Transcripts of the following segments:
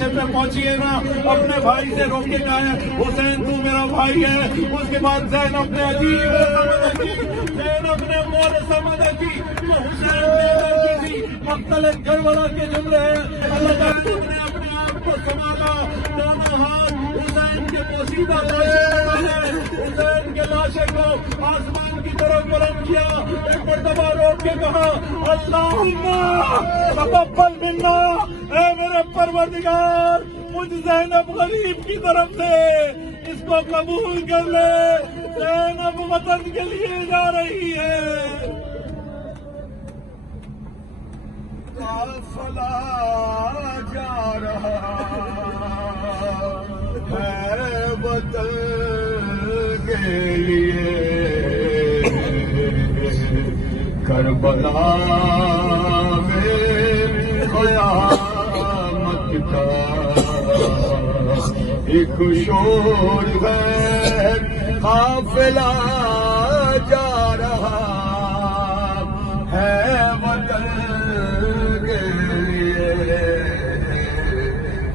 لاشے پہ پہنچی ہے نا، اپنے بھائی سے روک کے کہا ہے حسین تو میرا بھائی ہے. اس کے بعد زینب نے عجیب زینب نے مول سمجھ کی تو حسین نے تھی مقتل کربلا کے جملے ہیں. اللہ تعالیٰ نے اپنے آپ کو سنبھالا، دونوں ہاتھ حسین کے پوشیدہ حسین کے لاشے کو آسمان کی طرف بلند کیا، ایک مرتبہ روک کے کہا اللہم تقبل منا، اے میرے پروردگار مجھ زینب غریب کی طرف سے اس کو قبول کر لے، زینب وطن کے لیے جا رہی ہے. قافلہ جا رہا ہے وطن کے لیے، کربلا میں قیامت کا ایک شور ہے، قافلہ جا رہا ہے وطن کے لیے،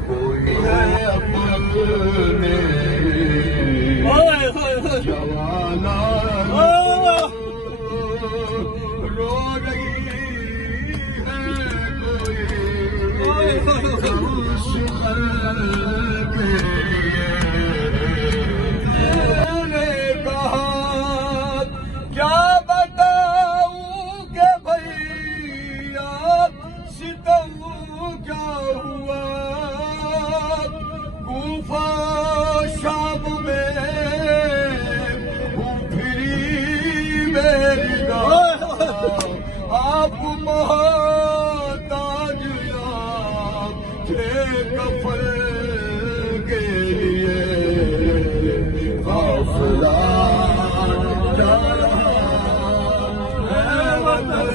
کوئی ہے اپنے جوانا رو رہی ہے، کوئی میں نے کہا کیا بتاؤں کہ بھیا ستم کیا ہوا، کوفہ شام میں ہوں پھری میری گاہ، آپ محتاج تھے کفن کے لیے، قافلہ جا رہا ہے وطن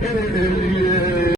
کے لیے.